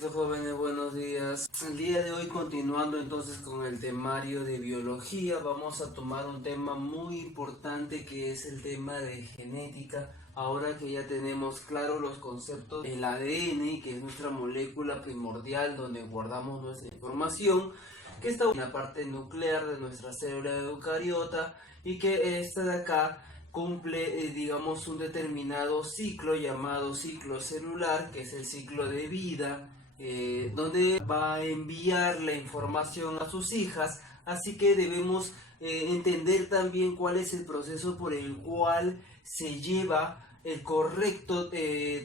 Listo, jóvenes, buenos días. El día de hoy, continuando entonces con el temario de biología, vamos a tomar un tema muy importante que es el tema de genética. Ahora que ya tenemos claros los conceptos del ADN, que es nuestra molécula primordial donde guardamos nuestra información, que está en la parte nuclear de nuestra célula eucariota y que esta de acá cumple, digamos, un determinado ciclo llamado ciclo celular, que es el ciclo de vida, donde va a enviar la información a sus hijas. Así que debemos entender también cuál es el proceso por el cual se lleva el correcto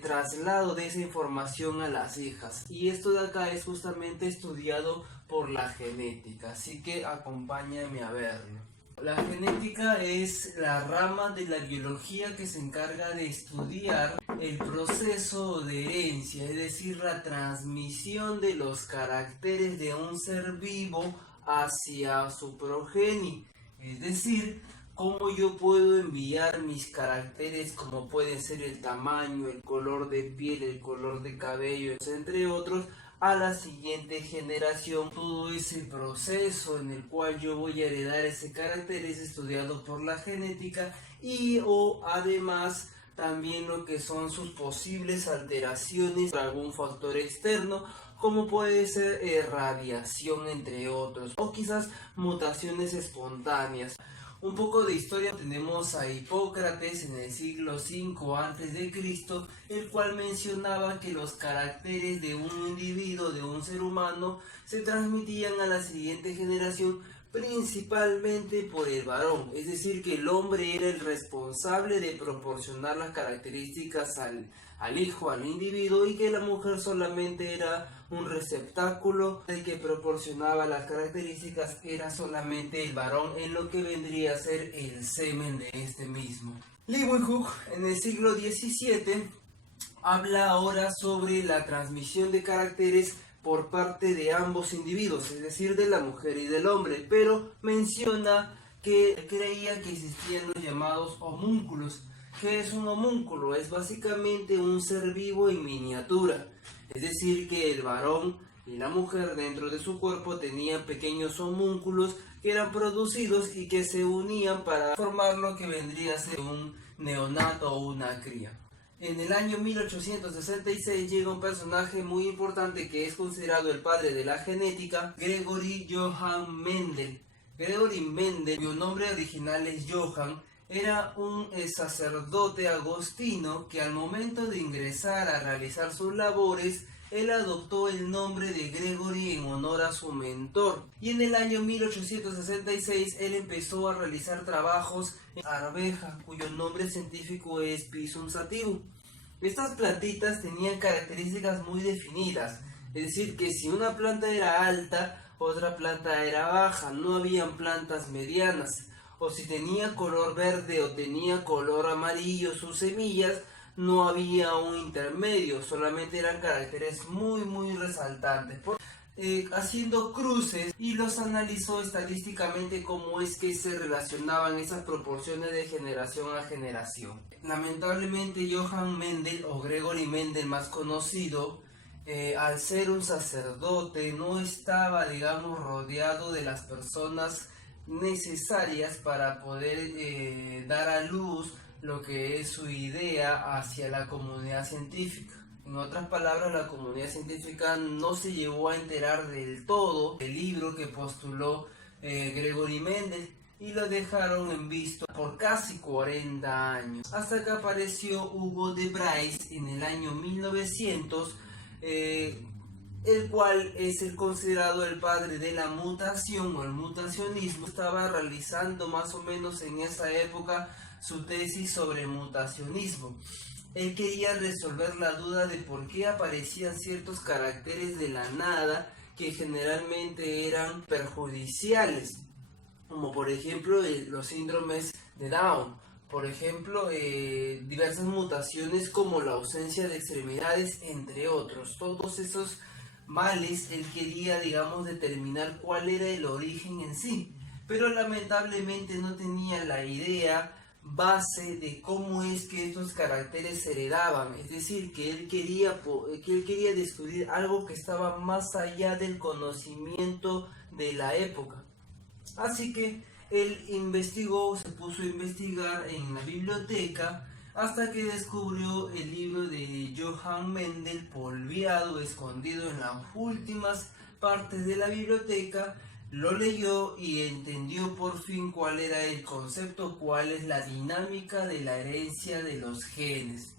traslado de esa información a las hijas. Y esto de acá es justamente estudiado por la genética, así que acompáñame a verlo. La genética es la rama de la biología que se encarga de estudiar el proceso de herencia, es decir, la transmisión de los caracteres de un ser vivo hacia su progenie. Es decir, cómo yo puedo enviar mis caracteres, como puede ser el tamaño, el color de piel, el color de cabello, entre otros, a la siguiente generación. Todo ese proceso en el cual yo voy a heredar ese carácter es estudiado por la genética y además también lo que son sus posibles alteraciones por algún factor externo, como puede ser radiación, entre otros, o quizás mutaciones espontáneas. Un poco de historia: tenemos a Hipócrates en el siglo V a.C., el cual mencionaba que los caracteres de un individuo, de un ser humano, se transmitían a la siguiente generación principalmente por el varón, es decir, que el hombre era el responsable de proporcionar las características al hijo, al individuo, y que la mujer solamente era un receptáculo. El que proporcionaba las características era solamente el varón, en lo que vendría a ser el semen de este mismo. Leeuwenhoek en el siglo XVII habla ahora sobre la transmisión de caracteres por parte de ambos individuos, es decir, de la mujer y del hombre, pero menciona que creía que existían los llamados homúnculos. ¿Qué es un homúnculo? Es básicamente un ser vivo en miniatura, es decir, que el varón y la mujer dentro de su cuerpo tenían pequeños homúnculos que eran producidos y que se unían para formar lo que vendría a ser un neonato o una cría. En el año 1866 llega un personaje muy importante que es considerado el padre de la genética, Gregory Johann Mendel. Gregory Mendel, cuyo nombre original es Johann, era un sacerdote agostino que al momento de ingresar a realizar sus labores, él adoptó el nombre de Gregory en honor a su mentor. Y en el año 1866 él empezó a realizar trabajos en arveja, cuyo nombre científico es Pisum sativum. Estas plantitas tenían características muy definidas, es decir, que si una planta era alta, otra planta era baja, no habían plantas medianas. O si tenía color verde o tenía color amarillo sus semillas, no había un intermedio, solamente eran caracteres muy resaltantes. Haciendo cruces, y los analizó estadísticamente cómo es que se relacionaban esas proporciones de generación a generación. Lamentablemente Johann Mendel, o Gregory Mendel más conocido, al ser un sacerdote, no estaba, digamos, rodeado de las personas necesarias para poder dar a luz lo que es su idea hacia la comunidad científica. En otras palabras, la comunidad científica no se llegó a enterar del todo del libro que postuló Gregory Mendel, y lo dejaron en visto por casi 40 años, hasta que apareció Hugo de Bryce en el año 1900, el cual es el considerado el padre de la mutación o el mutacionismo. Estaba realizando más o menos en esa época su tesis sobre mutacionismo. Él quería resolver la duda de por qué aparecían ciertos caracteres de la nada que generalmente eran perjudiciales, como por ejemplo los síndromes de Down, por ejemplo diversas mutaciones como la ausencia de extremidades, entre otros. Todos esos males él quería, digamos, determinar cuál era el origen en sí, pero lamentablemente no tenía la idea base de cómo es que estos caracteres se heredaban, es decir, que él quería descubrir algo que estaba más allá del conocimiento de la época. Así que él se puso a investigar en la biblioteca hasta que descubrió el libro de Johann Mendel polviado, escondido en las últimas partes de la biblioteca. Lo leyó y entendió por fin cuál era el concepto, cuál es la dinámica de la herencia de los genes.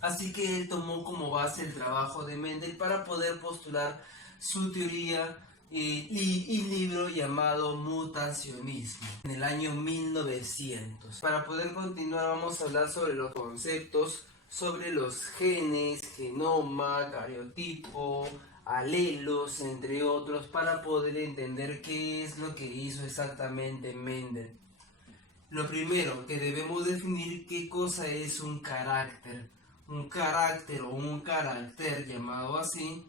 Así que él tomó como base el trabajo de Mendel para poder postular su teoría y libro llamado Mutacionismo en el año 1900. Para poder continuar vamos a hablar sobre los conceptos, sobre los genes, genoma, cariotipo, alelos, entre otros, para poder entender qué es lo que hizo exactamente Mendel. Lo primero que debemos definir qué cosa es un carácter. Un carácter o un carácter llamado así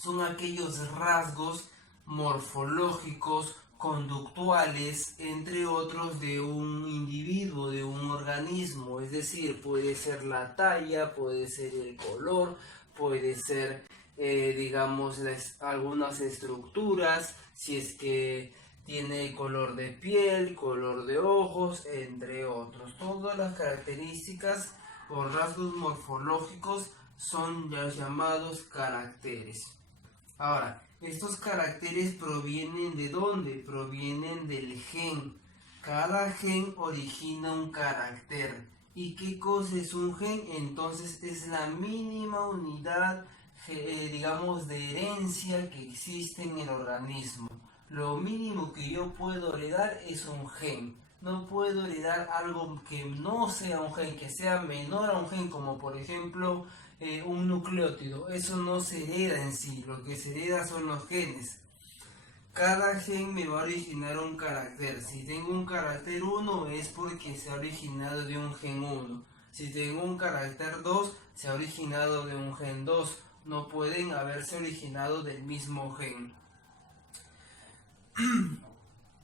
son aquellos rasgos morfológicos, conductuales, entre otros, de un individuo, de un organismo. Es decir, puede ser la talla, puede ser el color, puede ser digamos algunas estructuras, si es que tiene color de piel, color de ojos, entre otros. Todas las características o rasgos morfológicos son los llamados caracteres. Ahora, estos caracteres provienen ¿de dónde? Provienen del gen. Cada gen origina un carácter. ¿Y qué cosa es un gen? Entonces es la mínima unidad digamos de herencia que existe en el organismo. Lo mínimo que yo puedo heredar es un gen. No puedo heredar algo que no sea un gen, que sea menor a un gen, como por ejemplo un nucleótido. Eso no se hereda en sí, lo que se hereda son los genes. Cada gen me va a originar un carácter. Si tengo un carácter 1 es porque se ha originado de un gen 1. Si tengo un carácter 2 se ha originado de un gen 2. No pueden haberse originado del mismo gen.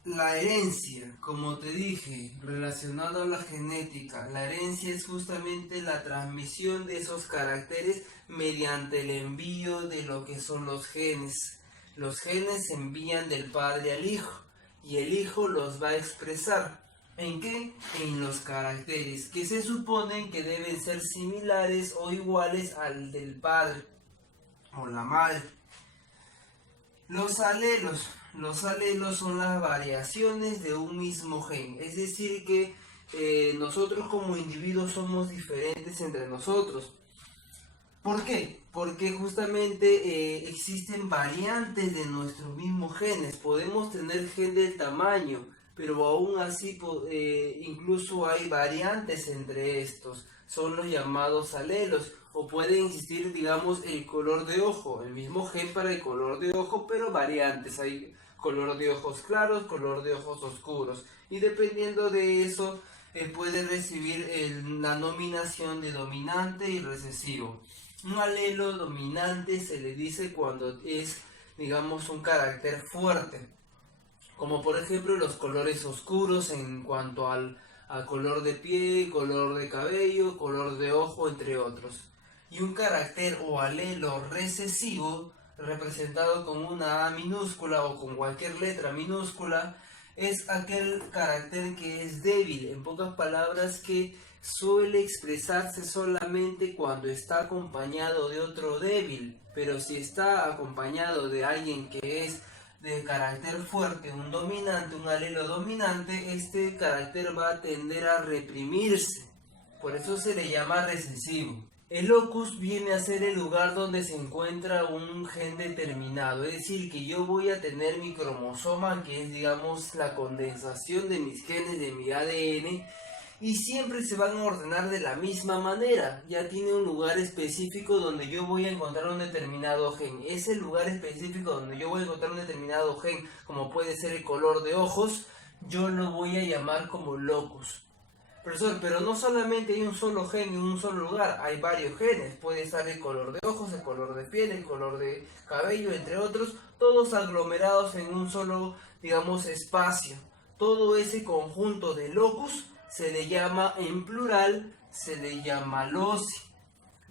La herencia, como te dije, relacionado a la genética, la herencia es justamente la transmisión de esos caracteres mediante el envío de lo que son los genes. Los genes se envían del padre al hijo y el hijo los va a expresar. ¿En qué? En los caracteres que se suponen que deben ser similares o iguales al del padre o la madre. Los alelos son las variaciones de un mismo gen, es decir que nosotros como individuos somos diferentes entre nosotros. ¿Por qué? Porque justamente existen variantes de nuestros mismos genes. Podemos tener gen del tamaño, pero aún así incluso hay variantes entre estos. Son los llamados alelos. O puede existir, digamos, el color de ojo, el mismo gen para el color de ojo, pero variantes. Hay color de ojos claros, color de ojos oscuros. Y dependiendo de eso, puede recibir la nominación de dominante y recesivo. Un alelo dominante se le dice cuando es, digamos, un carácter fuerte. Como por ejemplo los colores oscuros en cuanto al color de piel, color de cabello, color de ojo, entre otros. Y un carácter o alelo recesivo, representado con una A minúscula o con cualquier letra minúscula, es aquel carácter que es débil, en pocas palabras, que suele expresarse solamente cuando está acompañado de otro débil, pero si está acompañado de alguien que es de carácter fuerte, un dominante, un alelo dominante, este carácter va a tender a reprimirse, por eso se le llama recesivo. El locus viene a ser el lugar donde se encuentra un gen determinado, es decir, que yo voy a tener mi cromosoma, que es, digamos, la condensación de mis genes, de mi ADN, y siempre se van a ordenar de la misma manera. Ya tiene un lugar específico donde yo voy a encontrar un determinado gen. Ese lugar específico donde yo voy a encontrar un determinado gen, como puede ser el color de ojos, yo lo voy a llamar como locus. Profesor, pero no solamente hay un solo gen en un solo lugar, hay varios genes. Puede estar el color de ojos, el color de piel, el color de cabello, entre otros, todos aglomerados en un solo, digamos, espacio. Todo ese conjunto de locus se le llama en plural, se le llama loci.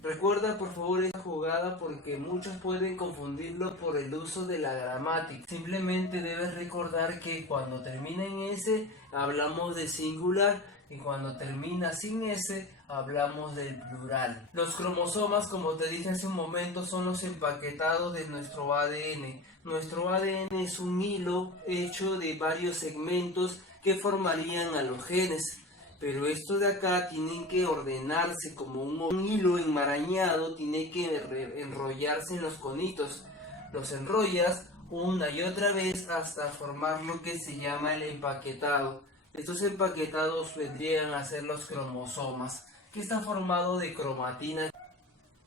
Recuerda por favor esta jugada porque muchos pueden confundirlo por el uso de la gramática. Simplemente debes recordar que cuando termina en S hablamos de singular y cuando termina sin S hablamos del plural. Los cromosomas, como te dije hace un momento, son los empaquetados de nuestro ADN. Nuestro ADN es un hilo hecho de varios segmentos que formarían a los genes. Pero estos de acá tienen que ordenarse como un hilo enmarañado, tiene que enrollarse en los conitos. Los enrollas una y otra vez hasta formar lo que se llama el empaquetado. Estos empaquetados vendrían a ser los cromosomas, que está formado de cromatina.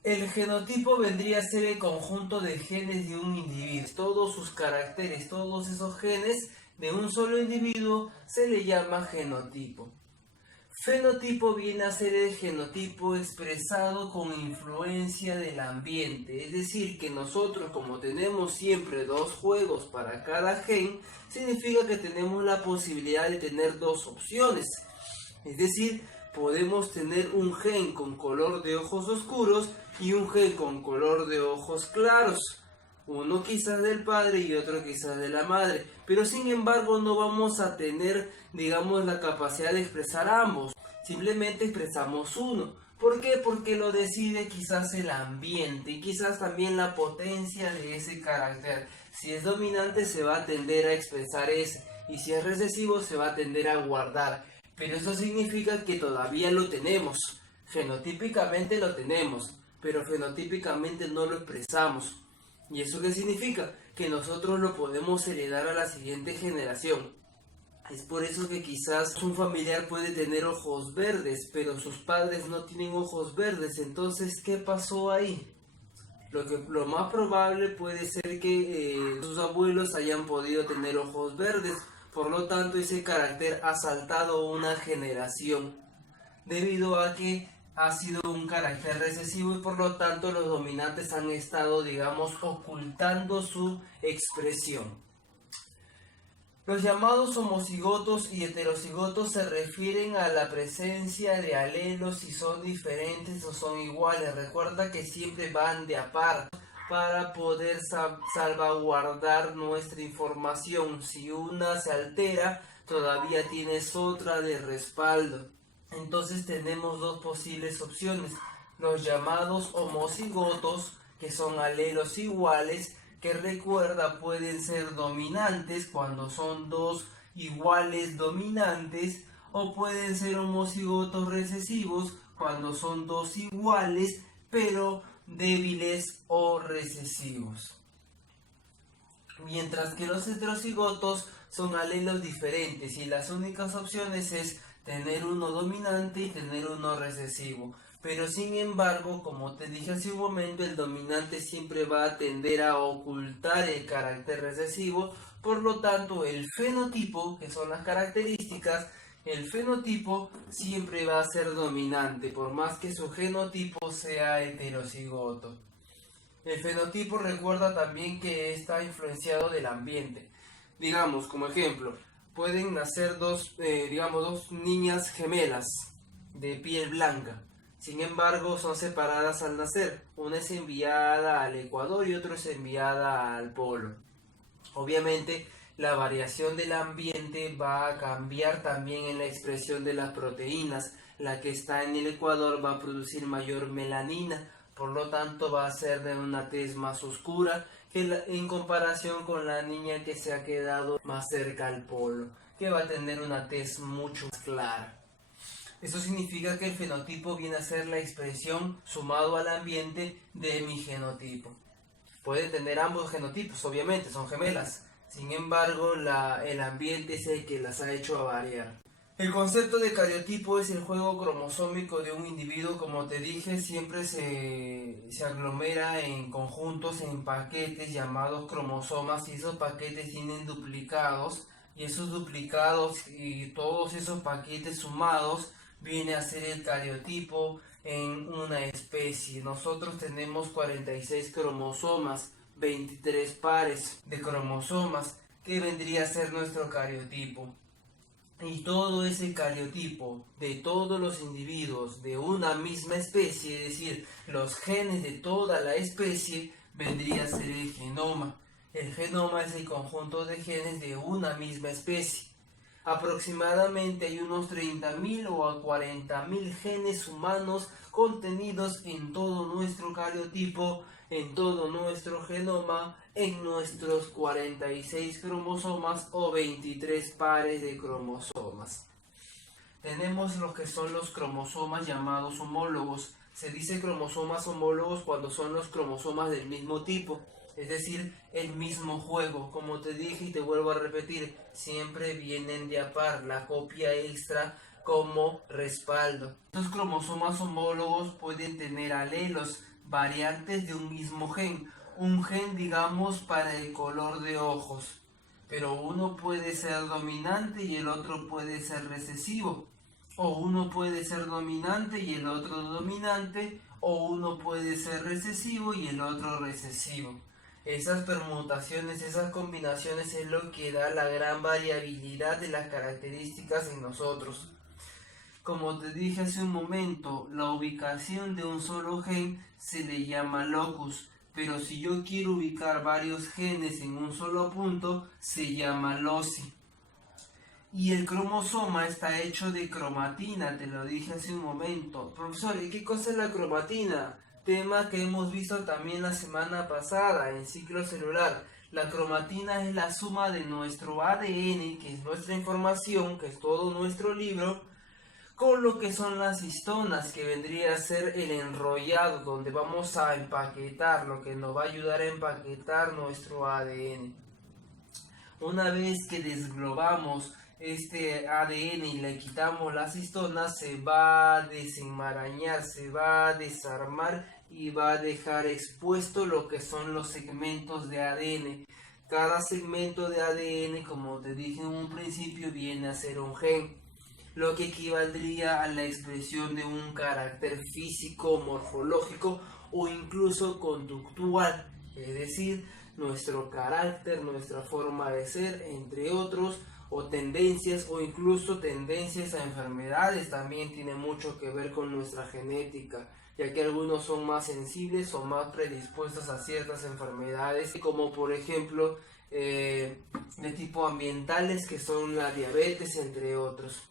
El genotipo vendría a ser el conjunto de genes de un individuo. Todos sus caracteres, todos esos genes de un solo individuo se le llama genotipo. Fenotipo viene a ser el genotipo expresado con influencia del ambiente, es decir, que nosotros como tenemos siempre dos juegos para cada gen, significa que tenemos la posibilidad de tener dos opciones, es decir, podemos tener un gen con color de ojos oscuros y un gen con color de ojos claros. Uno quizás del padre y otro quizás de la madre, pero sin embargo no vamos a tener, digamos, la capacidad de expresar ambos, simplemente expresamos uno. ¿Por qué? Porque lo decide quizás el ambiente y quizás también la potencia de ese carácter. Si es dominante se va a tender a expresar ese, y si es recesivo se va a tender a guardar, pero eso significa que todavía lo tenemos, genotípicamente lo tenemos, pero fenotípicamente no lo expresamos. ¿Y eso qué significa? Que nosotros lo podemos heredar a la siguiente generación. Es por eso que quizás un familiar puede tener ojos verdes, pero sus padres no tienen ojos verdes. Entonces, ¿qué pasó ahí? Lo más probable puede ser que sus abuelos hayan podido tener ojos verdes. Por lo tanto, ese carácter ha saltado una generación, debido a que ha sido un carácter recesivo y por lo tanto los dominantes han estado, digamos, ocultando su expresión. Los llamados homocigotos y heterocigotos se refieren a la presencia de alelos si son diferentes o son iguales. Recuerda que siempre van de a par para poder salvaguardar nuestra información. Si una se altera, todavía tienes otra de respaldo. Entonces tenemos dos posibles opciones, los llamados homocigotos, que son alelos iguales, que recuerda pueden ser dominantes cuando son dos iguales dominantes, o pueden ser homocigotos recesivos cuando son dos iguales pero débiles o recesivos. Mientras que los heterocigotos son alelos diferentes y las únicas opciones es tener uno dominante y tener uno recesivo. Pero sin embargo, como te dije hace un momento, el dominante siempre va a tender a ocultar el carácter recesivo. Por lo tanto, el fenotipo, que son las características, el fenotipo siempre va a ser dominante, por más que su genotipo sea heterocigoto. El fenotipo recuerda también que está influenciado del ambiente. Digamos, como ejemplo, pueden nacer dos niñas gemelas de piel blanca. Sin embargo, son separadas al nacer. Una es enviada al Ecuador y otra es enviada al Polo. Obviamente, la variación del ambiente va a cambiar también en la expresión de las proteínas. La que está en el Ecuador va a producir mayor melanina, por lo tanto va a ser de una tez más oscura en comparación con la niña que se ha quedado más cerca al polo, que va a tener una tez mucho más clara. Eso significa que el fenotipo viene a ser la expresión sumado al ambiente de mi genotipo. Pueden tener ambos genotipos, obviamente, son gemelas. Sin embargo, el ambiente es el que las ha hecho variar. El concepto de cariotipo es el juego cromosómico de un individuo. Como te dije, siempre se aglomera en conjuntos, en paquetes llamados cromosomas, y esos paquetes tienen duplicados, y esos duplicados y todos esos paquetes sumados viene a ser el cariotipo en una especie. Nosotros tenemos 46 cromosomas, 23 pares de cromosomas, que vendría a ser nuestro cariotipo. y todo ese cariotipo de todos los individuos de una misma especie, es decir, los genes de toda la especie, vendría a ser el genoma. El genoma es el conjunto de genes de una misma especie. Aproximadamente hay unos 30.000 o a 40.000 genes humanos contenidos en todo nuestro cariotipo, en todo nuestro genoma, en nuestros 46 cromosomas o 23 pares de cromosomas. Tenemos lo que son los cromosomas llamados homólogos. Se dice cromosomas homólogos cuando son los cromosomas del mismo tipo, es decir, el mismo juego. Como te dije y te vuelvo a repetir, siempre vienen de a par, la copia extra como respaldo. Estos cromosomas homólogos pueden tener alelos, variantes de un mismo gen. Un gen, digamos, para el color de ojos, pero uno puede ser dominante y el otro puede ser recesivo. O uno puede ser dominante y el otro dominante, o uno puede ser recesivo y el otro recesivo. Esas permutaciones, esas combinaciones es lo que da la gran variabilidad de las características en nosotros. Como te dije hace un momento, la ubicación de un solo gen se le llama locus, pero si yo quiero ubicar varios genes en un solo punto, se llama loci. Y el cromosoma está hecho de cromatina, te lo dije hace un momento. Profesor, ¿y qué cosa es la cromatina? Tema que hemos visto también la semana pasada en ciclo celular. La cromatina es la suma de nuestro ADN, que es nuestra información, que es todo nuestro libro, con lo que son las histonas, que vendría a ser el enrollado, donde vamos a empaquetar, lo que nos va a ayudar a empaquetar nuestro ADN. Una vez que desglobamos este ADN y le quitamos las histonas, se va a desenmarañar, se va a desarmar y va a dejar expuesto lo que son los segmentos de ADN. Cada segmento de ADN, como te dije en un principio, viene a ser un gen, lo que equivaldría a la expresión de un carácter físico, morfológico o incluso conductual, es decir, nuestro carácter, nuestra forma de ser, entre otros, o tendencias o incluso tendencias a enfermedades también tiene mucho que ver con nuestra genética, ya que algunos son más sensibles o más predispuestos a ciertas enfermedades, como por ejemplo de tipo ambientales, que son la diabetes, entre otros.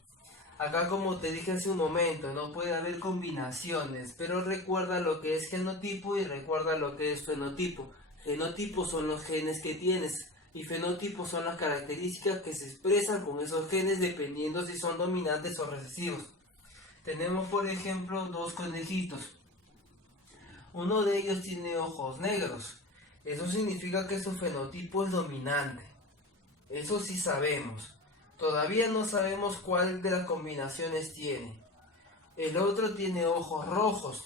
Acá, como te dije hace un momento, no puede haber combinaciones, pero recuerda lo que es genotipo y recuerda lo que es fenotipo. Genotipos son los genes que tienes y fenotipos son las características que se expresan con esos genes dependiendo si son dominantes o recesivos. Tenemos, por ejemplo, dos conejitos. Uno de ellos tiene ojos negros. Eso significa que su fenotipo es dominante. Eso sí sabemos. Todavía no sabemos cuál de las combinaciones tiene. El otro tiene ojos rojos.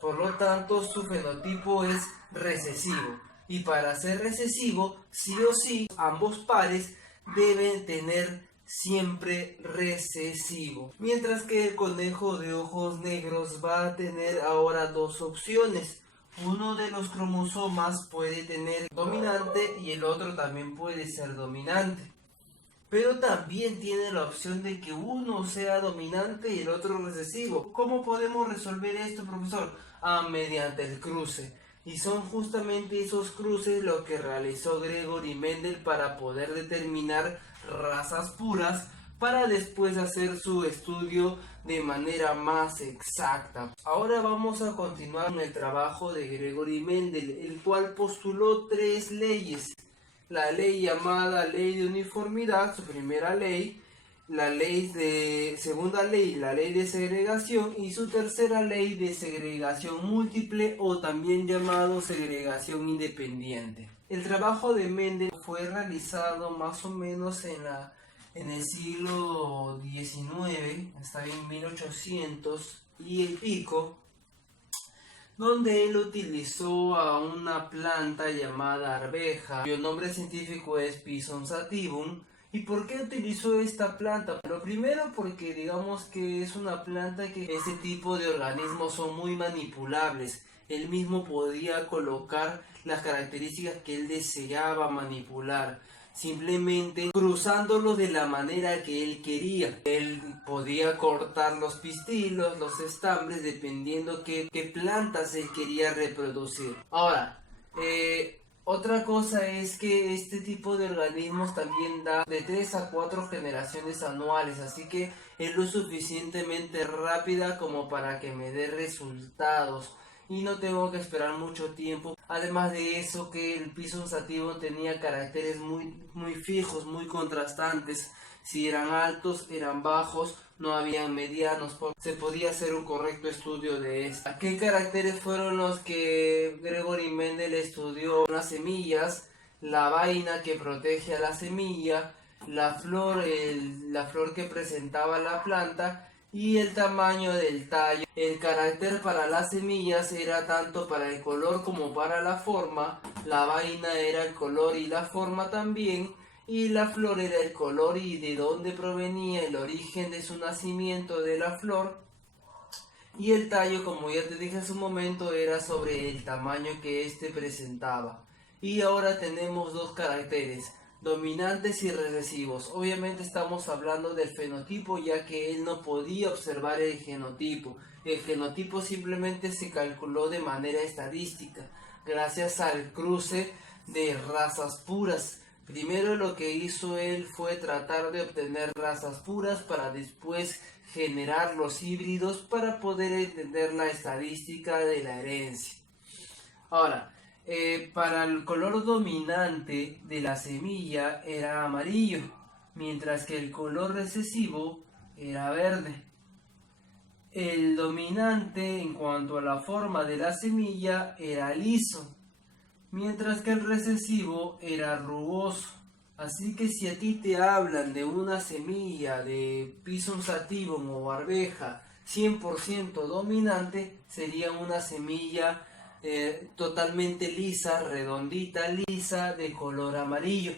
Por lo tanto, su fenotipo es recesivo. Y para ser recesivo, sí o sí, ambos pares deben tener siempre recesivo. Mientras que el conejo de ojos negros va a tener ahora dos opciones. Uno de los cromosomas puede tener dominante y el otro también puede ser dominante. Pero también tiene la opción de que uno sea dominante y el otro recesivo. ¿Cómo podemos resolver esto, profesor? Mediante el cruce. Y son justamente esos cruces lo que realizó Gregory Mendel para poder determinar razas puras, para después hacer su estudio de manera más exacta. Ahora vamos a continuar con el trabajo de Gregory Mendel, el cual postuló tres leyes. La ley llamada ley de uniformidad, su primera ley, segunda ley, la ley de segregación, y su tercera ley de segregación múltiple, o también llamado segregación independiente. El trabajo de Mendel fue realizado más o menos en el siglo XIX, hasta en 1800 y el pico, donde él utilizó a una planta llamada arveja, cuyo nombre científico es Pisum sativum. ¿Y por qué utilizó esta planta? Lo primero, porque digamos que es una planta que ese tipo de organismos son muy manipulables. Él mismo podía colocar las características que él deseaba manipular. simplemente cruzándolo de la manera que él quería. Él podía cortar los pistilos, los estambres, dependiendo qué plantas él quería reproducir. Ahora, otra cosa es que este tipo de organismos también da de 3 a 4 generaciones anuales, así que es lo suficientemente rápida como para que me dé resultados y no tengo que esperar mucho tiempo. Además de eso, que el Pisum sativum tenía caracteres muy fijos, muy contrastantes. Si eran altos, eran bajos, no habían medianos. Se podía hacer un correcto estudio de esto. ¿Qué caracteres fueron los que Gregory Mendel estudió? Las semillas, la vaina que protege a la semilla, la flor que presentaba la planta y el tamaño del tallo. El carácter para las semillas era tanto para el color como para la forma. La vaina era el color y la forma también, y la flor era el color y de dónde provenía el origen de su nacimiento de la flor. Y el tallo, como ya te dije hace un momento, era sobre el tamaño que éste presentaba. Y ahora tenemos dos caracteres, dominantes y recesivos. Obviamente estamos hablando del fenotipo, ya que él no podía observar el genotipo. El genotipo simplemente se calculó de manera estadística, gracias al cruce de razas puras. Primero lo que hizo él fue tratar de obtener razas puras para después generar los híbridos para poder entender la estadística de la herencia. Ahora, para el color dominante de la semilla era amarillo, mientras que el color recesivo era verde. El dominante en cuanto a la forma de la semilla era liso, mientras que el recesivo era rugoso. Así que si a ti te hablan de una semilla de Pisum sativum o arveja 100% dominante, sería una semilla totalmente lisa, redondita, lisa, de color amarillo.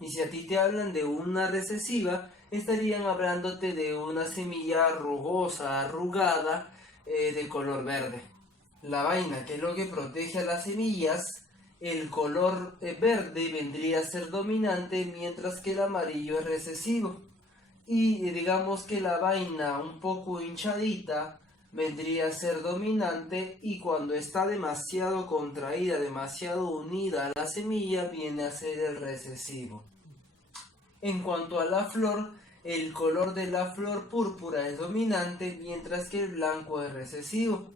Y si a ti te hablan de una recesiva, estarían hablándote de una semilla rugosa, arrugada, de color verde. La vaina, que es lo que protege a las semillas, el color verde vendría a ser dominante, mientras que el amarillo es recesivo. Y digamos que la vaina un poco hinchadita vendría a ser dominante, y cuando está demasiado contraída, demasiado unida a la semilla, viene a ser el recesivo. En cuanto a la flor, el color de la flor púrpura es dominante, mientras que el blanco es recesivo.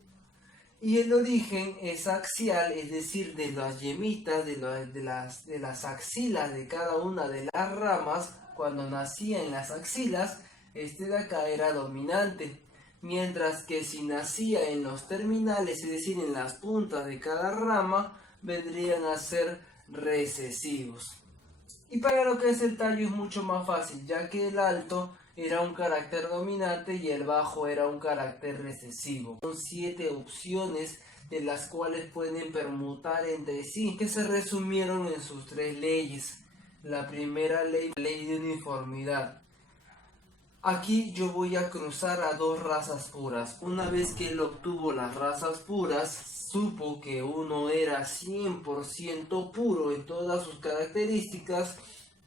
Y el origen es axial, es decir, de las yemitas, de las axilas de cada una de las ramas. Cuando nacía en las axilas, este de acá era dominante, mientras que si nacía en los terminales, es decir, en las puntas de cada rama, vendrían a ser recesivos. Y para lo que es el tallo es mucho más fácil, ya que el alto era un carácter dominante y el bajo era un carácter recesivo. Son 7 opciones de las cuales pueden permutar entre sí, que se resumieron en sus 3 leyes. La primera ley, la ley de uniformidad. Aquí yo voy a cruzar a 2 razas puras. Una vez que él obtuvo las razas puras, supo que uno era 100% puro en todas sus características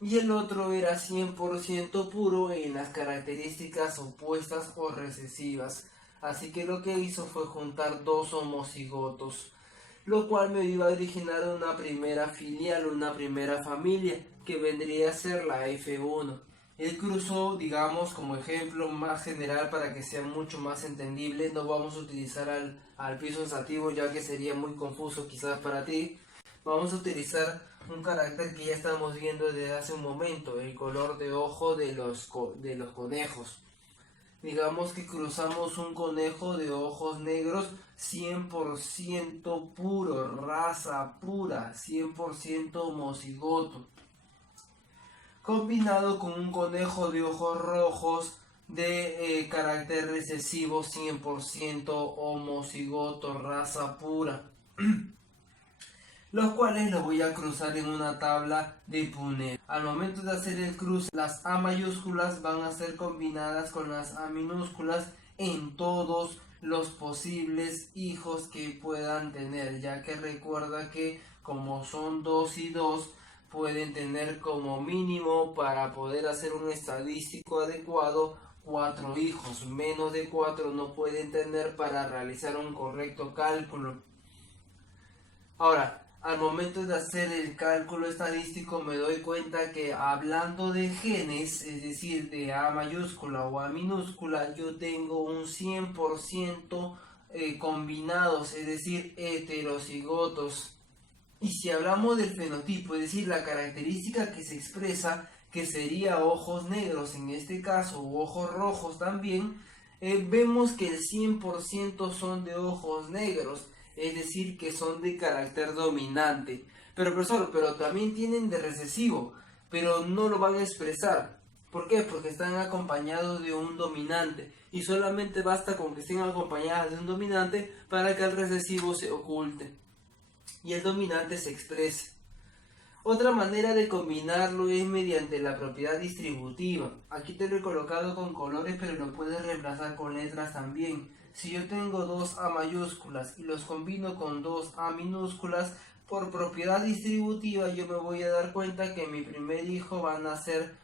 y el otro era 100% puro en las características opuestas o recesivas. Así que lo que hizo fue juntar 2 homocigotos, lo cual me iba a originar una primera filial, una primera familia, que vendría a ser la F1. Él cruzó, digamos, como ejemplo más general para que sea mucho más entendible. No vamos a utilizar al Pisum sativum, ya que sería muy confuso quizás para ti. Vamos a utilizar un carácter que ya estamos viendo desde hace un momento, el color de ojo de los conejos. Digamos que cruzamos un conejo de ojos negros 100% puro, raza pura, 100% homocigoto, combinado con un conejo de ojos rojos de carácter recesivo 100% homocigoto, raza pura, los cuales los voy a cruzar en una tabla de Punnett. Al momento de hacer el cruce, las A mayúsculas van a ser combinadas con las A minúsculas en todos los posibles hijos que puedan tener, ya que recuerda que como son 2 y 2, pueden tener como mínimo, para poder hacer un estadístico adecuado, 4 hijos. Menos de 4 no pueden tener para realizar un correcto cálculo. Ahora, al momento de hacer el cálculo estadístico me doy cuenta que, hablando de genes, es decir, de A mayúscula o A minúscula, yo tengo un 100% combinados, es decir, heterocigotos. Y si hablamos del fenotipo, es decir, la característica que se expresa, que sería ojos negros en este caso, o ojos rojos también, vemos que el 100% son de ojos negros, es decir, que son de carácter dominante. Pero profesor, pero también tienen de recesivo, pero no lo van a expresar. ¿Por qué? Porque están acompañados de un dominante, y solamente basta con que estén acompañadas de un dominante para que el recesivo se oculte y el dominante se exprese. Otra manera de combinarlo es mediante la propiedad distributiva. Aquí te lo he colocado con colores, pero lo puedes reemplazar con letras también. Si yo tengo dos A mayúsculas y los combino con dos A minúsculas, por propiedad distributiva yo me voy a dar cuenta que mi primer hijo va a nacer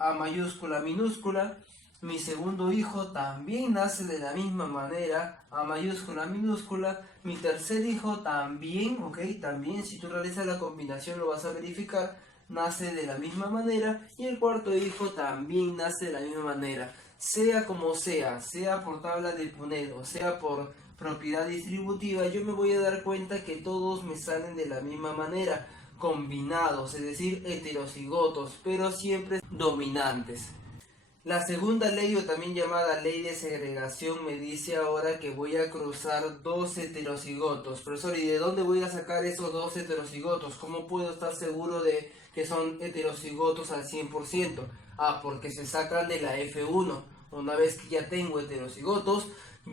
A mayúscula minúscula. Mi segundo hijo también nace de la misma manera, A mayúscula minúscula. Mi tercer hijo también, también, si tú realizas la combinación lo vas a verificar, nace de la misma manera. Y el cuarto hijo también nace de la misma manera. Sea como sea por tabla de Punnett o sea por propiedad distributiva, yo me voy a dar cuenta que todos me salen de la misma manera, combinados, es decir, heterocigotos, pero siempre dominantes. La segunda ley, o también llamada ley de segregación, me dice ahora que voy a cruzar dos heterocigotos. Profesor, ¿y de dónde voy a sacar esos dos heterocigotos? ¿Cómo puedo estar seguro de que son heterocigotos al 100%? Porque se sacan de la F1. Una vez que ya tengo heterocigotos,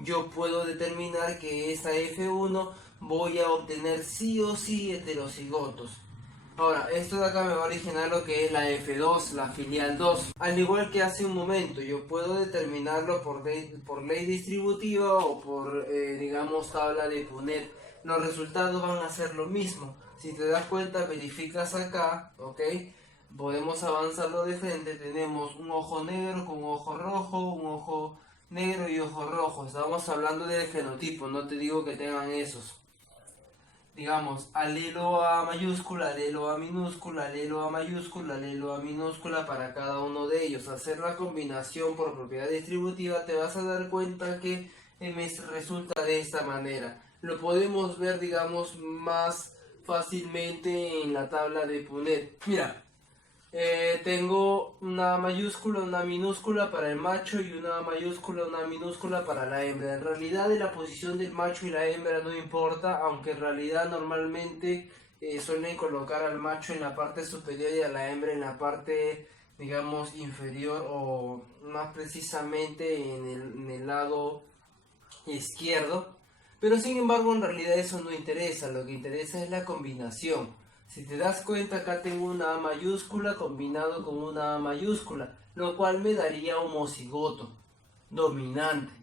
yo puedo determinar que esa F1 voy a obtener sí o sí heterocigotos. Ahora, esto de acá me va a originar lo que es la F2, la filial 2. Al igual que hace un momento, yo puedo determinarlo por ley distributiva o por, digamos, tabla de Punnett. Los resultados van a ser lo mismo. Si te das cuenta, verificas acá, podemos avanzarlo de frente. Tenemos un ojo negro con un ojo rojo, un ojo negro y ojo rojo. Estamos hablando del fenotipo, no te digo que tengan esos. Digamos, alelo A mayúscula, alelo A minúscula, alelo A mayúscula, alelo A minúscula para cada uno de ellos. Hacer la combinación por propiedad distributiva, te vas a dar cuenta que me resulta de esta manera. Lo podemos ver, digamos, más fácilmente en la tabla de Punnett. Mira, tengo una mayúscula, una minúscula para el macho y una mayúscula, una minúscula para la hembra. En realidad de la posición del macho y la hembra no importa, aunque en realidad normalmente suelen colocar al macho en la parte superior y a la hembra en la parte, digamos, inferior, o más precisamente en el lado izquierdo. Pero sin embargo en realidad eso no interesa, lo que interesa es la combinación. Si te das cuenta, acá tengo una A mayúscula combinado con una A mayúscula, lo cual me daría homocigoto, dominante.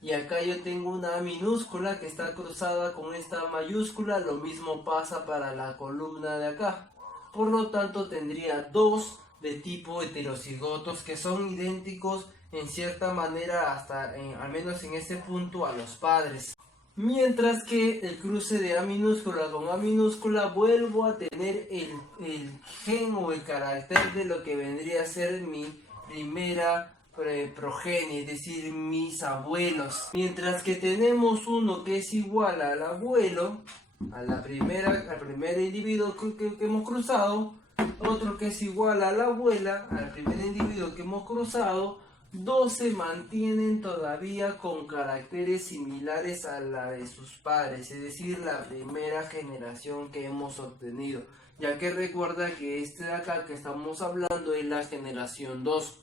Y acá yo tengo una A minúscula que está cruzada con esta A mayúscula, lo mismo pasa para la columna de acá. Por lo tanto tendría dos de tipo heterocigotos que son idénticos en cierta manera, hasta al menos en este punto, a los padres. Mientras que el cruce de A minúscula con A minúscula vuelvo a tener el gen o el carácter de lo que vendría a ser mi primera progenie, es decir, mis abuelos. Mientras que tenemos uno que es igual al abuelo, al primer individuo que hemos cruzado, otro que es igual a la abuela, al primer individuo que hemos cruzado, dos se mantienen todavía con caracteres similares a la de sus padres, es decir, la primera generación que hemos obtenido, ya que recuerda que este de acá que estamos hablando es la generación 2.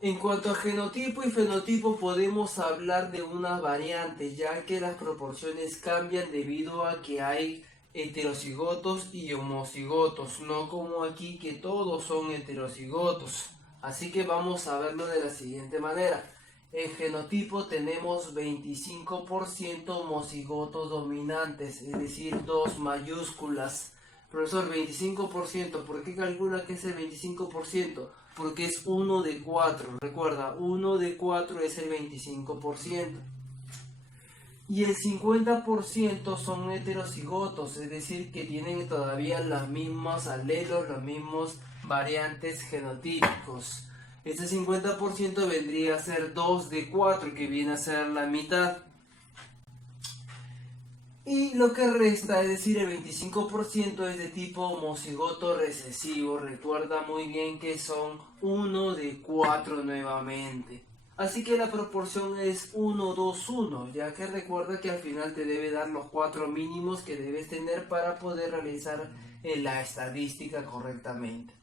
En cuanto a genotipo y fenotipo, podemos hablar de unas variantes, ya que las proporciones cambian debido a que hay heterocigotos y homocigotos, no como aquí que todos son heterocigotos. Así que vamos a verlo de la siguiente manera. En genotipo tenemos 25% homocigotos dominantes, es decir, dos mayúsculas. Profesor, 25%, ¿por qué calcula que es el 25%? Porque es 1 de 4, recuerda, 1 de 4 es el 25%. Y el 50% son heterocigotos, es decir, que tienen todavía los mismos alelos, los mismos variantes genotípicos. Este 50% vendría a ser 2 de 4, que viene a ser la mitad. Y lo que resta, es decir, el 25% es de tipo homocigoto recesivo. Recuerda muy bien que son 1 de 4 nuevamente. Así que la proporción es 1, 2, 1, ya que recuerda que al final te debe dar los 4 mínimos que debes tener para poder realizar la estadística correctamente.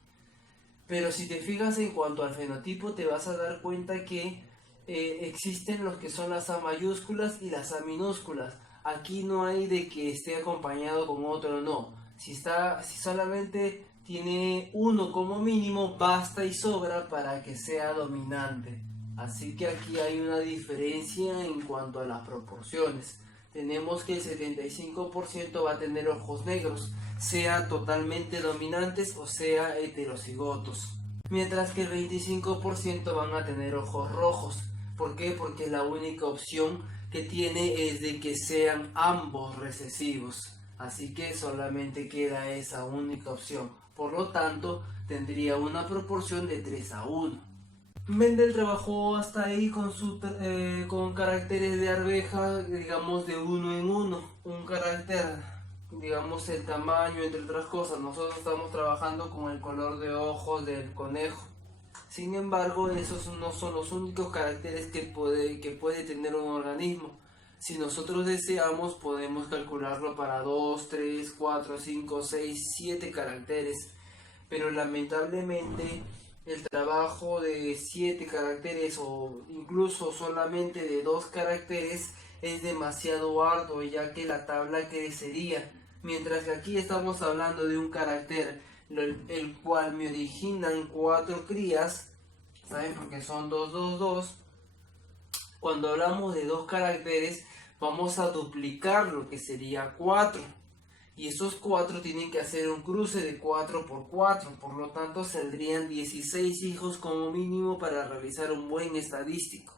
Pero si te fijas en cuanto al fenotipo, te vas a dar cuenta que existen los que son las A mayúsculas y las A minúsculas. Aquí no hay de que esté acompañado con otro, no. Si solamente tiene uno como mínimo, basta y sobra para que sea dominante. Así que aquí hay una diferencia en cuanto a las proporciones. Tenemos que el 75% va a tener ojos negros, sea totalmente dominantes o sea heterocigotos. Mientras que el 25% van a tener ojos rojos. ¿Por qué? Porque la única opción que tiene es de que sean ambos recesivos. Así que solamente queda esa única opción. Por lo tanto, tendría una proporción de 3 a 1. Mendel trabajó hasta ahí con caracteres de arveja, digamos de uno en uno, un carácter, digamos el tamaño, entre otras cosas. Nosotros estamos trabajando con el color de ojos del conejo. Sin embargo, esos no son los únicos caracteres que puede tener un organismo. Si nosotros deseamos, podemos calcularlo para 2, 3, 4, 5, 6, 7 caracteres. Pero lamentablemente el trabajo de 7 caracteres o incluso solamente de 2 caracteres es demasiado arduo, ya que la tabla crecería. Mientras que aquí estamos hablando de un carácter el cual me originan 4 crías, ¿saben? Porque son 2, 2, 2. Cuando hablamos de 2 caracteres, vamos a duplicar lo que sería 4. Y esos 4 tienen que hacer un cruce de 4 por 4. Por lo tanto, saldrían 16 hijos como mínimo para realizar un buen estadístico.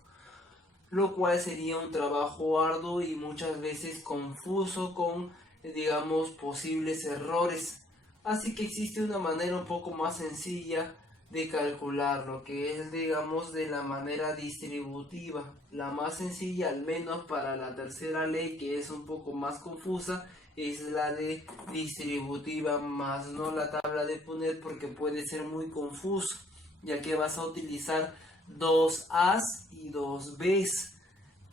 Lo cual sería un trabajo arduo y muchas veces confuso con, digamos, posibles errores. Así que existe una manera un poco más sencilla de calcularlo, que es, digamos, de la manera distributiva. La más sencilla, al menos para la tercera ley, que es un poco más confusa, es la de distributiva, más no la tabla de Punnett, porque puede ser muy confuso, ya que vas a utilizar 2 A's y 2 B's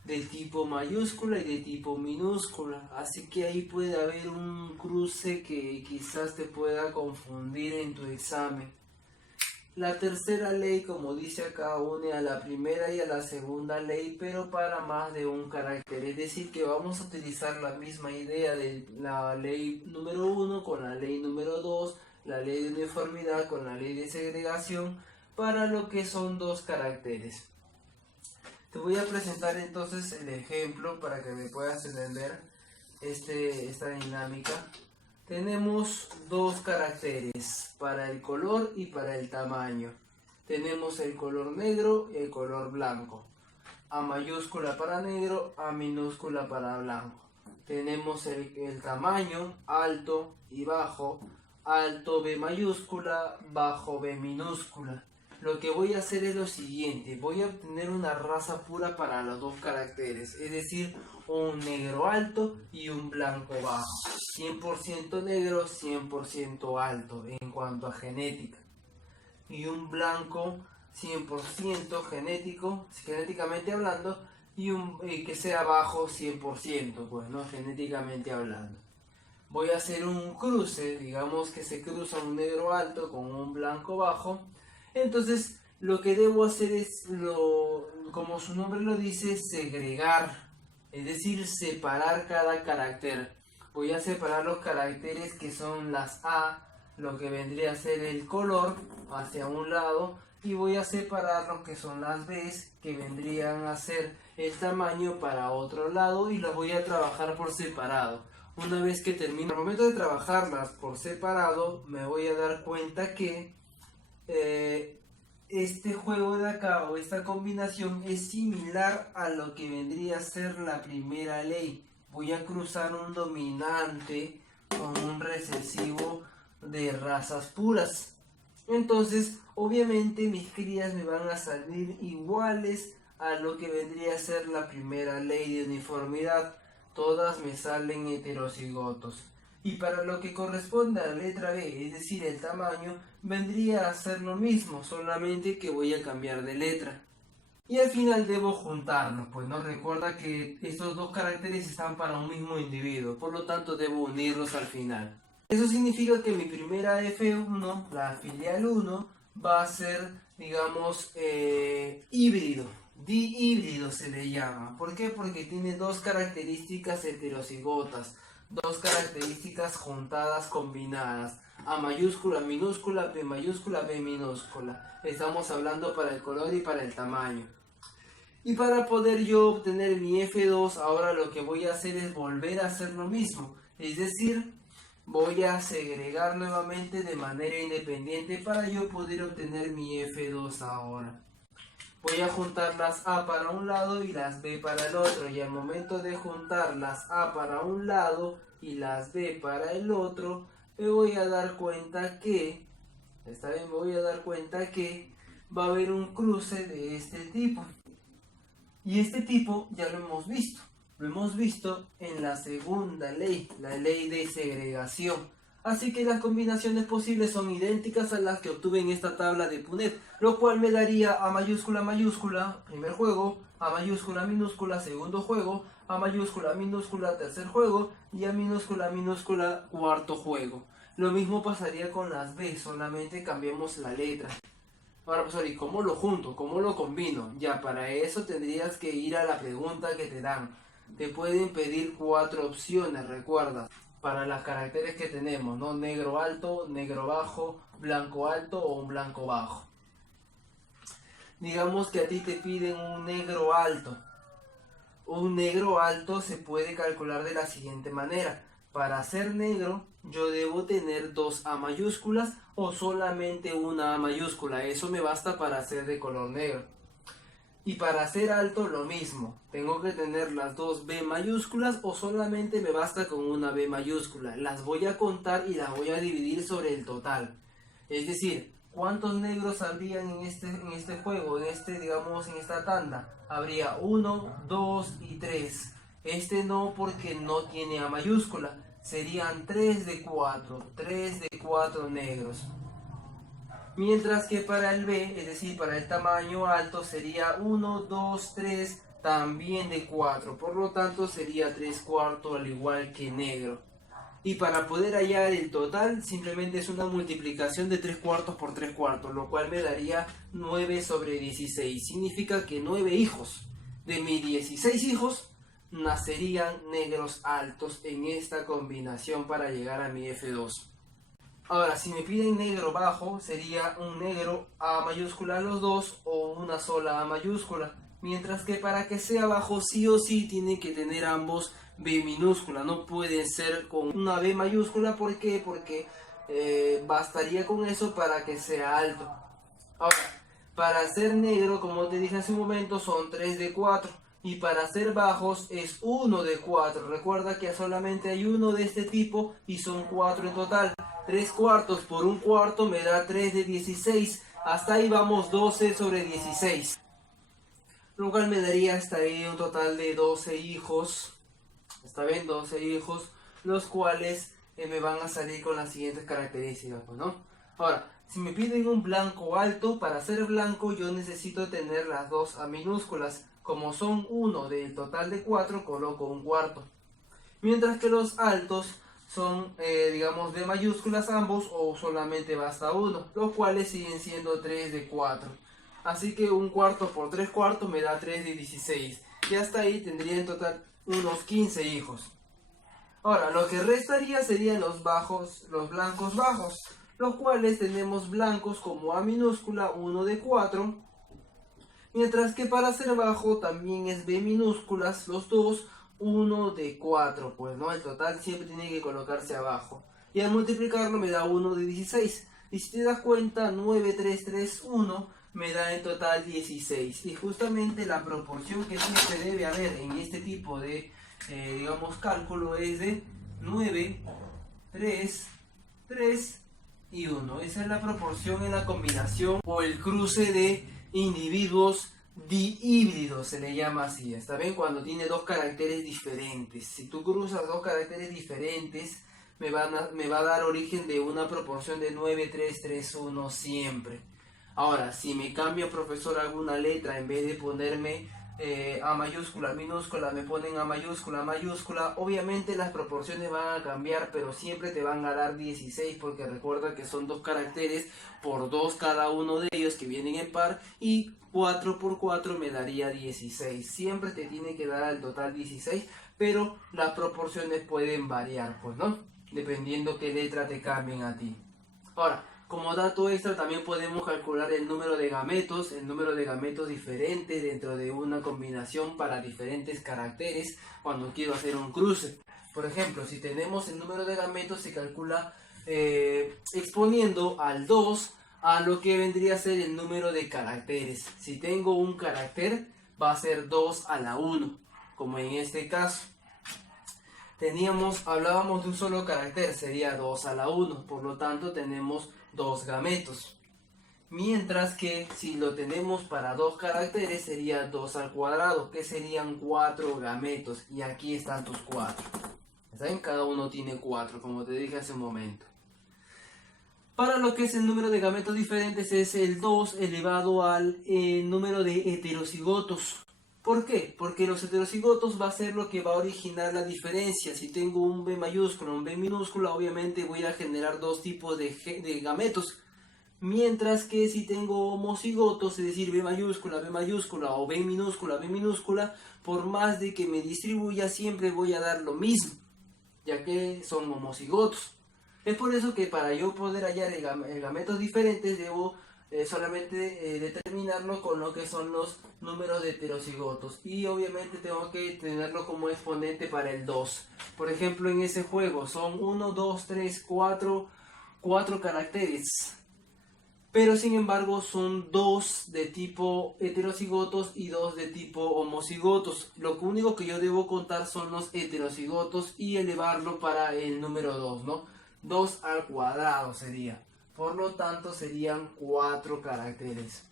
de tipo mayúscula y de tipo minúscula, así que ahí puede haber un cruce que quizás te pueda confundir en tu examen. La tercera ley, como dice acá, une a la primera y a la segunda ley, pero para más de un carácter. Es decir, que vamos a utilizar la misma idea de la ley número 1 con la ley número 2, la ley de uniformidad con la ley de segregación, para lo que son 2 caracteres. Te voy a presentar entonces el ejemplo para que me puedas entender esta dinámica. Tenemos 2 caracteres para el color y para el tamaño. Tenemos el color negro y el color blanco. A mayúscula para negro, A minúscula para blanco. Tenemos el tamaño, alto y bajo. Alto B mayúscula, bajo B minúscula. Lo que voy a hacer es lo siguiente, voy a obtener una raza pura para los 2 caracteres, es decir, un negro alto y un blanco bajo, 100% negro, 100% alto en cuanto a genética, y un blanco 100% genéticamente hablando, y que sea bajo 100%, pues no, genéticamente hablando. Voy a hacer un cruce, digamos que se cruza un negro alto con un blanco bajo. Entonces lo que debo hacer es, como su nombre lo dice, segregar, es decir, separar cada carácter. Voy a separar los caracteres que son las A, lo que vendría a ser el color, hacia un lado, y voy a separar lo que son las B, que vendrían a ser el tamaño, para otro lado, y los voy a trabajar por separado. Una vez que termino, al momento de trabajarlas por separado, me voy a dar cuenta que este juego de acá o esta combinación es similar a lo que vendría a ser la primera ley. Voy a cruzar un dominante con un recesivo de razas puras. Entonces, obviamente mis crías me van a salir iguales a lo que vendría a ser la primera ley de uniformidad. Todas me salen heterocigotos. Y para lo que corresponde a la letra B, es decir, el tamaño, vendría a ser lo mismo, solamente que voy a cambiar de letra. Y al final debo juntarlos, pues no, recuerda que estos dos caracteres están para un mismo individuo, por lo tanto debo unirlos al final. Eso significa que mi primera F1, la filial 1, va a ser, digamos, híbrido. Dihíbrido se le llama. ¿Por qué? Porque tiene dos características heterocigotas, dos características juntadas, combinadas. A mayúscula, minúscula, B mayúscula, B minúscula. Estamos hablando para el color y para el tamaño. Y para poder yo obtener mi F2, ahora lo que voy a hacer es volver a hacer lo mismo. Es decir, voy a segregar nuevamente de manera independiente para yo poder obtener mi F2 ahora. Voy a juntar las A para un lado y las B para el otro, y al momento de juntar las A para un lado y las B para el otro, me voy a dar cuenta que, va a haber un cruce de este tipo. Y este tipo ya lo hemos visto en la segunda ley, la ley de segregación. Así que las combinaciones posibles son idénticas a las que obtuve en esta tabla de Punnett, lo cual me daría A mayúscula mayúscula, primer juego, A mayúscula minúscula, segundo juego, A mayúscula minúscula, tercer juego, y A minúscula minúscula, cuarto juego. Lo mismo pasaría con las B, solamente cambiamos la letra. Ahora, profesor, ¿y cómo lo junto? ¿Cómo lo combino? Ya, para eso tendrías que ir a la pregunta que te dan. Te pueden pedir 4 opciones, recuerda, para los caracteres que tenemos, ¿no? Negro alto, negro bajo, blanco alto o un blanco bajo. Digamos que a ti te piden un negro alto. Un negro alto se puede calcular de la siguiente manera. Para ser negro, yo debo tener 2 A mayúsculas o solamente una A mayúscula. Eso me basta para ser de color negro. Y para ser alto lo mismo. Tengo que tener las 2 B mayúsculas o solamente me basta con una B mayúscula. Las voy a contar y las voy a dividir sobre el total. Es decir, ¿cuántos negros habrían en este juego? En esta tanda. Habría 1, 2 y 3. Este no, porque no tiene A mayúscula. Serían 3 de 4. 3 de 4 negros. Mientras que para el B, es decir, para el tamaño alto, sería 1, 2, 3, también de 4. Por lo tanto, sería 3 cuartos al igual que negro. Y para poder hallar el total, simplemente es una multiplicación de 3 cuartos por 3 cuartos, lo cual me daría 9 sobre 16. Significa que 9 hijos de mis 16 hijos nacerían negros altos en esta combinación para llegar a mi F2. Ahora, si me piden negro bajo, sería un negro A mayúscula los dos o una sola A mayúscula. Mientras que para que sea bajo, sí o sí tiene que tener ambos B minúscula. No pueden ser con una B mayúscula. ¿Por qué? Porque bastaría con eso para que sea alto. Ahora, para ser negro, como te dije hace un momento, son 3 de 4. Y para ser bajos es 1 de 4. Recuerda que solamente hay uno de este tipo y son 4 en total. 3 cuartos por 1 cuarto me da 3 de 16. Hasta ahí vamos, 12 sobre 16. Lo cual me daría hasta ahí un total de 12 hijos. ¿Está bien? 12 hijos. Los cuales me van a salir con las siguientes características, pues, ¿no? Ahora, si me piden un blanco alto, para ser blanco yo necesito tener las 2 A minúsculas. Como son 1 del total de 4, coloco un cuarto. Mientras que los altos son, digamos, de mayúsculas ambos o solamente basta 1, los cuales siguen siendo 3 de 4. Así que 1 cuarto por 3 cuartos me da 3 de 16. Y hasta ahí tendría en total unos 15 hijos. Ahora, lo que restaría serían los blancos bajos, los cuales tenemos blancos como A minúscula 1 de 4. Mientras que para ser bajo también es B minúsculas los dos 1 de 4, pues, ¿no? El total siempre tiene que colocarse abajo. Y al multiplicarlo me da 1 de 16. Y si te das cuenta, 9, 3, 3, 1 me da en total 16. Y justamente la proporción que siempre debe haber en este tipo de, digamos, cálculo es de 9, 3, 3 y 1. Esa es la proporción en la combinación o el cruce de individuos dihíbridos, se le llama así. ¿Está bien? Cuando tiene dos caracteres diferentes. Si tú cruzas dos caracteres diferentes, me va a dar origen de una proporción de 9, 3, 3, 1 siempre. Ahora, si me cambia, profesor, alguna letra, en vez de ponerme A mayúscula, minúscula, me ponen A mayúscula, mayúscula, obviamente las proporciones van a cambiar, pero siempre te van a dar 16, porque recuerda que son dos caracteres por 2 cada uno de ellos que vienen en par, y 4 por 4 me daría 16. Siempre te tiene que dar al total 16, pero las proporciones pueden variar, pues, ¿no? Dependiendo qué letra te cambien a ti. Ahora, como dato extra también podemos calcular el número de gametos diferentes dentro de una combinación para diferentes caracteres cuando quiero hacer un cruce. Por ejemplo, si tenemos el número de gametos se calcula exponiendo al 2 a lo que vendría a ser el número de caracteres. Si tengo un carácter va a ser 2 a la 1, como en este caso. Hablábamos de un solo carácter, sería 2 a la 1, por lo tanto tenemos 2 gametos. Mientras que si lo tenemos para 2 caracteres sería 2 al cuadrado, que serían 4 gametos. Y aquí están tus 4. ¿Saben? Cada uno tiene 4, como te dije hace un momento. Para lo que es el número de gametos diferentes es el 2 elevado al número de heterocigotos. ¿Por qué? Porque los heterocigotos va a ser lo que va a originar la diferencia. Si tengo un B mayúscula, un B minúscula, obviamente voy a generar dos tipos de gametos. Mientras que si tengo homocigotos, es decir, B mayúscula o B minúscula, por más de que me distribuya, siempre voy a dar lo mismo, ya que son homocigotos. Es por eso que para yo poder hallar el gametos diferentes debo solamente determinarlo con lo que son los números de heterocigotos, y obviamente tengo que tenerlo como exponente para el 2. Por ejemplo, en ese juego son 1, 2, 3, 4 caracteres, pero sin embargo son 2 de tipo heterocigotos y 2 de tipo homocigotos. Lo único que yo debo contar son los heterocigotos y elevarlo para el número 2, ¿no? 2 al cuadrado sería. Por lo tanto serían 4 caracteres,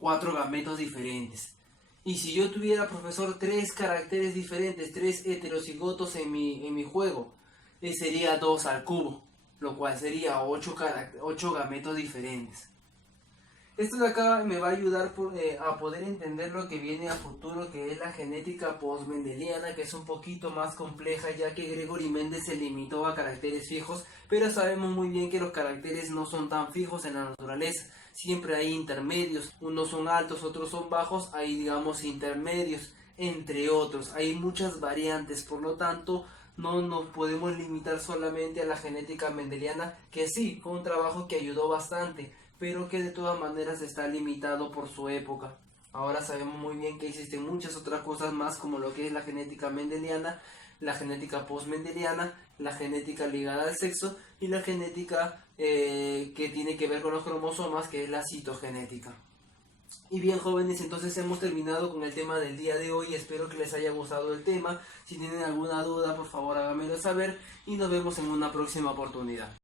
4 gametos diferentes. Y si yo tuviera, profesor, 3 caracteres diferentes, 3 heterocigotos en mi juego, sería 2 al cubo, lo cual sería 8 gametos diferentes. Esto de acá me va a ayudar a poder entender lo que viene a futuro, que es la genética post-mendeliana, que es un poquito más compleja, ya que Gregory Mendel se limitó a caracteres fijos, pero sabemos muy bien que los caracteres no son tan fijos en la naturaleza. Siempre hay intermedios, unos son altos, otros son bajos, hay, digamos, intermedios, entre otros. Hay muchas variantes, por lo tanto no nos podemos limitar solamente a la genética mendeliana, que sí, fue un trabajo que ayudó bastante, pero que de todas maneras está limitado por su época. Ahora sabemos muy bien que existen muchas otras cosas más, como lo que es la genética mendeliana, la genética post-mendeliana, la genética ligada al sexo y la genética que tiene que ver con los cromosomas, que es la citogenética. Y bien, jóvenes, entonces hemos terminado con el tema del día de hoy. Espero que les haya gustado el tema. Si tienen alguna duda, por favor háganmelo saber y nos vemos en una próxima oportunidad.